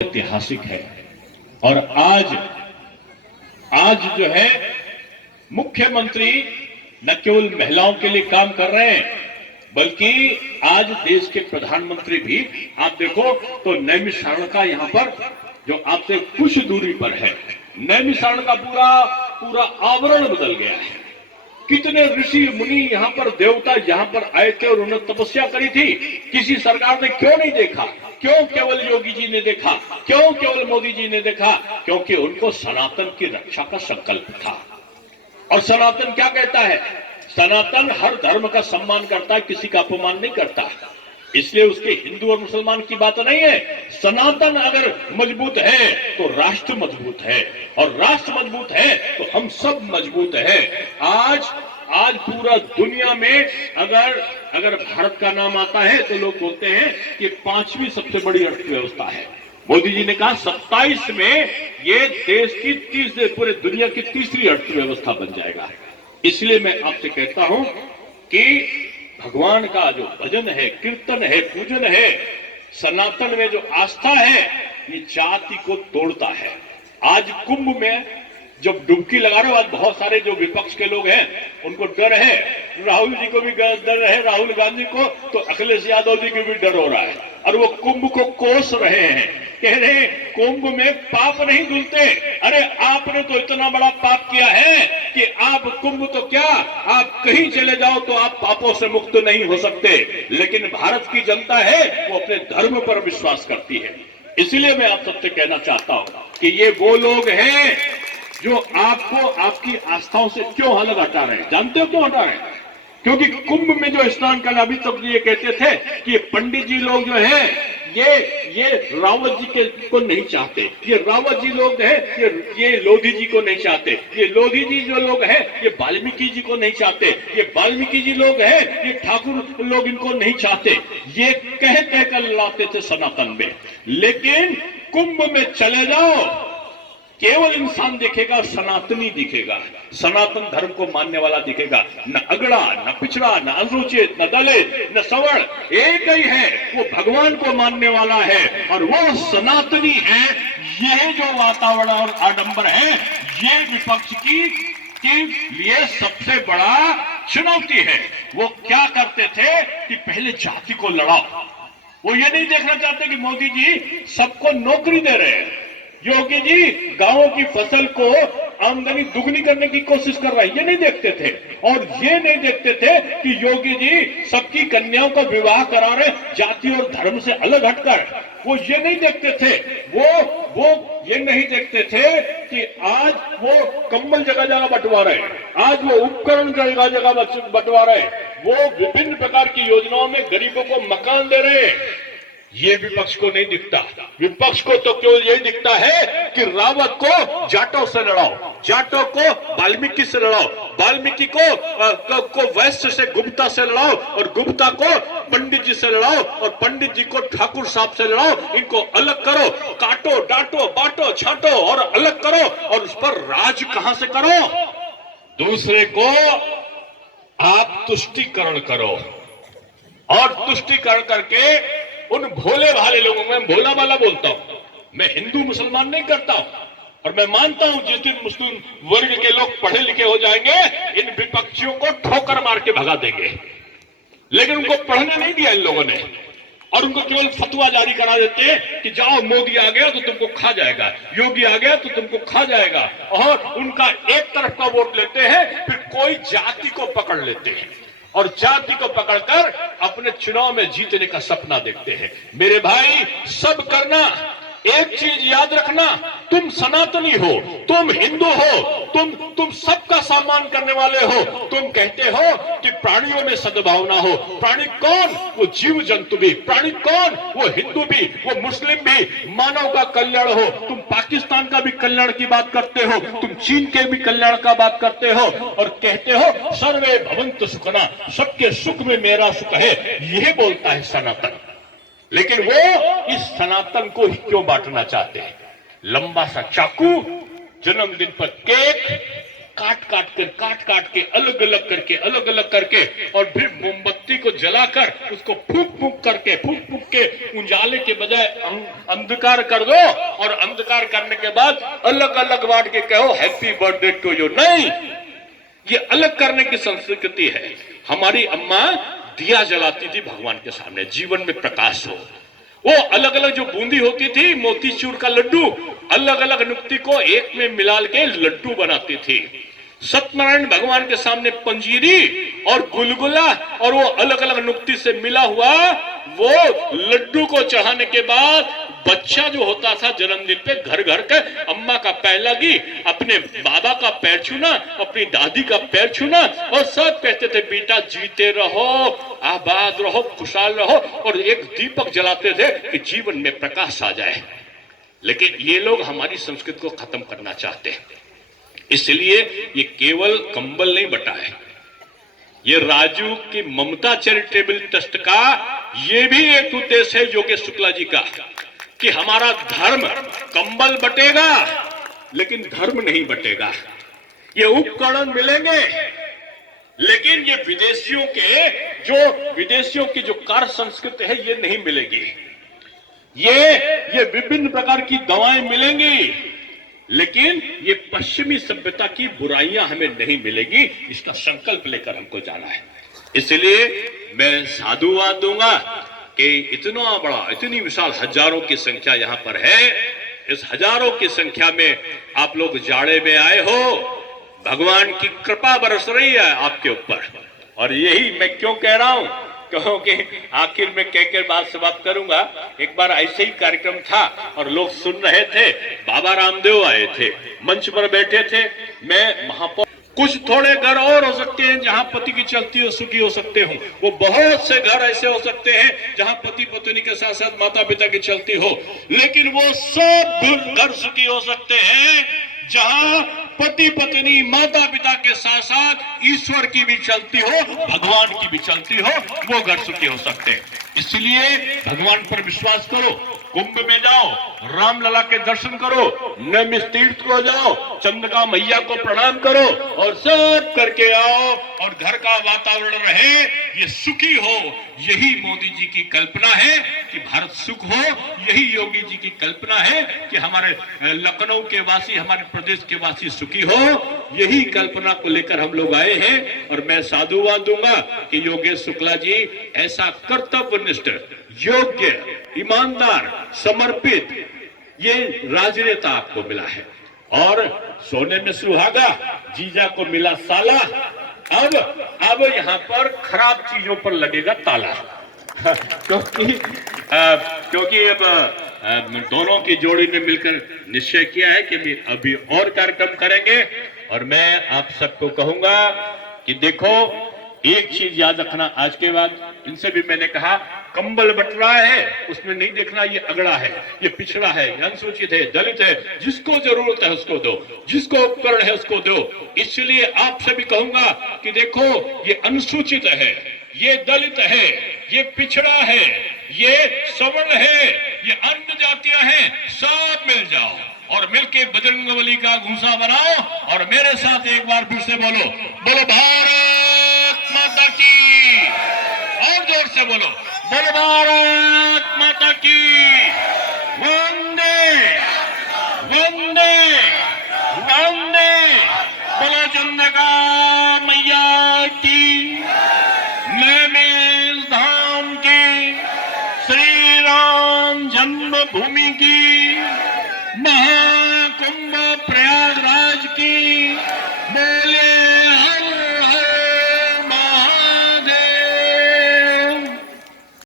ऐतिहासिक है। और आज आज जो है मुख्यमंत्री न केवल महिलाओं के लिए काम कर रहे हैं, बल्कि आज देश के प्रधानमंत्री भी, आप देखो तो नैमिषारण्य का यहाँ पर जो आपसे कुछ दूरी पर है, नैमिषारण्य का पूरा पूरा आवरण बदल गया है। कितने ऋषि मुनि यहाँ पर, देवता यहाँ पर आए थे और उन्होंने तपस्या करी थी। किसी सरकार ने क्यों नहीं देखा? क्यों केवल योगी जी ने देखा? क्यों केवल मोदी जी ने देखा? क्योंकि उनको सनातन की रक्षा का संकल्प था। और सनातन क्या कहता है? सनातन हर धर्म का सम्मान करता है, किसी का अपमान नहीं करता। इसलिए उसके हिंदू और मुसलमान की बात नहीं है। सनातन अगर मजबूत है तो राष्ट्र मजबूत है, और राष्ट्र मजबूत है तो हम सब मजबूत है। आज पूरा दुनिया में अगर भारत का नाम आता है तो लोग बोलते हैं कि 5वीं सबसे बड़ी अर्थव्यवस्था है। मोदी जी ने कहा 27 में ये देश की पूरे दुनिया की तीसरी अर्थव्यवस्था बन जाएगा। इसलिए मैं आपसे कहता हूं कि भगवान का जो भजन है, कीर्तन है, पूजन है, सनातन में जो आस्था है, ये जाति को तोड़ता है। आज कुंभ में जब डुबकी लगा रहे हो, आज बहुत सारे जो विपक्ष के लोग हैं उनको डर है, राहुल जी को भी डर है, राहुल गांधी को, तो अखिलेश यादव जी को भी डर हो रहा है, और वो कुंभ को कोस रहे हैं, कह रहे हैं कुंभ में पाप नहीं धुलते। अरे आपने तो इतना बड़ा पाप किया है कि आप कुंभ तो क्या, आप कहीं चले जाओ तो आप पापों से मुक्त नहीं हो सकते। लेकिन भारत की जनता है वो अपने धर्म पर विश्वास करती है। इसलिए मैं आप सबसे कहना चाहता हूं कि ये वो लोग हैं जो आपको आपकी आस्थाओं से क्यों अलग हटा रहे हैं। जानते हो क्यों हटा रहे हैं? क्योंकि कुंभ में जो स्नान करना, अभी तक ये कहते थे कि ये पंडित जी लोग जो हैं ये रावत जी को नहीं चाहते, ये रावत जी लोग हैं, ये लोधी जी को नहीं चाहते, ये लोधी जी जो लोग हैं ये वाल्मीकि जी को नहीं चाहते, ये वाल्मीकि जी लोग हैं ये ठाकुर लोग इनको नहीं चाहते। ये कह कर लाते थे सनातन में। लेकिन कुंभ में चले जाओ, केवल इंसान दिखेगा, सनातनी दिखेगा, सनातन धर्म को मानने वाला दिखेगा। न अगड़ा, न पिछड़ा, न अनुसूचित, न दलित, न सवर्ण, एक ही है, वो भगवान को मानने वाला है और वो सनातनी है। यह जो वातावरण और आडंबर है, ये विपक्ष के लिए सबसे बड़ा चुनौती है। वो क्या करते थे कि पहले जाति को लड़ाओ। वो ये नहीं देखना चाहते कि मोदी जी सबको नौकरी दे रहे हैं, योगी जी गांवों की फसल को आमदनी दुगनी करने की कोशिश कर रहा है, ये नहीं देखते थे। और ये नहीं देखते थे कि योगी जी सबकी कन्याओं का विवाह करा रहे जाति और धर्म से अलग हटकर। वो ये नहीं देखते थे, वो ये नहीं देखते थे कि आज वो कंबल जगह जगह बंटवा रहे, आज वो उपकरण जगह जगह बंटवा रहे, वो विभिन्न प्रकार की योजनाओं में गरीबों को मकान दे रहे हैं। ये विपक्ष को नहीं दिखता। विपक्ष को तो केवल यही दिखता है कि रावत को जाटों से लड़ाओ, जाटों को वाल्मीकि से लड़ाओ, वाल्मीकि को वैश्य से, गुप्ता से लड़ाओ, और गुप्ता को पंडित जी से लड़ाओ, और पंडित जी को ठाकुर साहब से लड़ाओ। इनको अलग करो, काटो, डांटो, बांटो, छांटो और अलग करो, और उस पर राज कहां से करो? दूसरे को आप तुष्टिकरण करो, और तुष्टिकरण करके उन भोले भाले लोगों में, भोला भाला बोलता हूं मैं, हिंदू मुसलमान नहीं करता हूं। और मैं मानता हूं जिस दिन मुस्लिम वर्ग के लोग पढ़े लिखे हो जाएंगे, इन विपक्षियों को ठोकर मार के भगा देंगे। लेकिन उनको पढ़ने नहीं दिया इन लोगों ने, और उनको केवल फतवा जारी करा देते हैं कि जाओ मोदी आ गया तो तुमको खा जाएगा, योगी आ गया तो तुमको खा जाएगा। और उनका एक तरफ का वोट लेते हैं, फिर कोई जाति को पकड़ लेते हैं और जाति को पकड़कर अपने चुनाव में जीतने का सपना देखते हैं। मेरे भाई, सब करना, एक चीज याद रखना, तुम सनातनी हो, तुम हिंदू हो, तुम सबका सम्मान करने वाले हो। तुम कहते हो कि प्राणियों में सद्भावना हो। प्राणी कौन? वो जीव जंतु भी। प्राणी कौन? वो हिंदू भी, वो मुस्लिम भी। मानव का कल्याण हो। तुम पाकिस्तान का भी कल्याण की बात करते हो, तुम चीन के भी कल्याण का बात करते हो, और कहते हो सर्वे भवन्तु सुखिनः, सबके सुख में मेरा सुख है, यह बोलता है सनातन। लेकिन वो इस सनातन को ही क्यों बांटना चाहते हैं? लंबा सा चाकू, जन्मदिन पर केक, काट काट के अलग अलग करके और फिर मोमबत्ती को जलाकर उसको फूक फूक के उजाले के बजाय अंधकार कर दो और अंधकार करने के बाद अलग अलग बांट के कहो हैप्पी बर्थडे टू यू। नहीं, ये अलग करने की संस्कृति है। हमारी अम्मा दिया जलाती थी भगवान के सामने, जीवन में प्रकाश हो। वो अलग अलग जो बूंदी होती थी, मोतीचूर का लड्डू, अलग अलग नुक्ती को एक में मिला के लड्डू बनाती थी। सत्यनारायण भगवान के सामने पंजीरी और गुलगुला और वो अलग अलग नुक्ती से मिला हुआ वो लड्डू को चढ़ाने के बाद बच्चा जो होता था जन्मदिन पे घर घर के अम्मा का पैर लगी, अपने बाबा का पैर छूना, अपनी दादी का पैर छूना और सब कहते थे बेटा जीते रहो, आबाद रहो, खुशहाल रहो और एक दीपक जलाते थे कि जीवन में प्रकाश आ जाए। लेकिन ये लोग हमारी संस्कृति को खत्म करना चाहते हैं, इसलिए ये केवल कंबल नहीं बटा है, ये राजू की ममता चैरिटेबल ट्रस्ट का ये भी एक उद्देश्य है योगेश शुक्ला जी का कि हमारा धर्म कंबल बटेगा लेकिन धर्म नहीं बटेगा। ये उपकरण मिलेंगे लेकिन ये विदेशियों की जो कार्य संस्कृति है ये नहीं मिलेगी। ये विभिन्न प्रकार की दवाएं मिलेंगी लेकिन ये पश्चिमी सभ्यता की बुराइयां हमें नहीं मिलेगी। इसका संकल्प लेकर हमको जाना है। इसलिए मैं साधुवाद दूंगा कि इतना बड़ा, इतनी विशाल हजारों की संख्या यहां पर है। इस हजारों की संख्या में आप लोग जाड़े में आए हो, भगवान की कृपा बरस रही है आपके ऊपर। और यही मैं क्यों कह रहा हूं, क्योंकि आखिर में कहकर बात समाप्त करूंगा। एक बार ऐसे ही कार्यक्रम था और लोग सुन रहे थे, बाबा रामदेव आए थे, मंच पर बैठे थे, मैं महापौर। कुछ थोड़े घर और हो सकते हैं जहां पति की चलती हो सुखी हो सकते हो, वो बहुत से घर ऐसे हो सकते हैं जहां पति पत्नी के साथ साथ माता पिता की चलती हो, लेकिन वो सब घर सुखी हो सकते हैं जहां पति पत्नी माता पिता के साथ साथ ईश्वर की भी चलती हो, भगवान की भी चलती हो, वो घर सुखी हो सकते हैं। इसलिए भगवान पर विश्वास करो, कुंभ में जाओ, रामलला के दर्शन करो, नैमिष तीर्थ को जाओ, चंद्रिका मैया को प्रणाम करो और सब करके आओ और घर का वातावरण रहे, ये सुखी हो। यही मोदी जी की कल्पना है कि भारत सुख हो, यही योगी जी की कल्पना है कि हमारे लखनऊ के वासी, हमारे प्रदेश के वासी सुखी हो। यही कल्पना को लेकर हम लोग आए हैं और मैं साधुवाद दूंगा कि योगेश शुक्ला जी ऐसा कर्तव्यनिष्ठ, योग्य, ईमानदार, समर्पित ये राजनेता आपको मिला है। और सोने में सुहागा, जीजा को मिला साला। अब यहाँ पर खराब चीजों पर लगेगा ताला क्योंकि अब दोनों की जोड़ी ने मिलकर निश्चय किया है कि अभी और कार्यक्रम करेंगे। और मैं आप सबको कहूंगा कि देखो, एक चीज याद रखना, आज के बाद इनसे भी मैंने कहा, कंबल बट रहा है उसमें नहीं देखना ये अगड़ा है, ये पिछड़ा है, अनुसूचित है, दलित है, जिसको जरूरत है उसको दो, जिसको उपकरण है उसको दो। इसलिए आपसे भी कहूंगा कि देखो, ये अनुसूचित है, ये दलित है, ये पिछड़ा है, ये सवर्ण है, ये अन्य जातियां हैं, सब मिल जाओ और मिलके बजरंगबली का घूंसा बनाओ और मेरे साथ एक बार फिर से बोलो, बोलो भारत माता की, और जोर से बोलो, बोलो भारत माता की।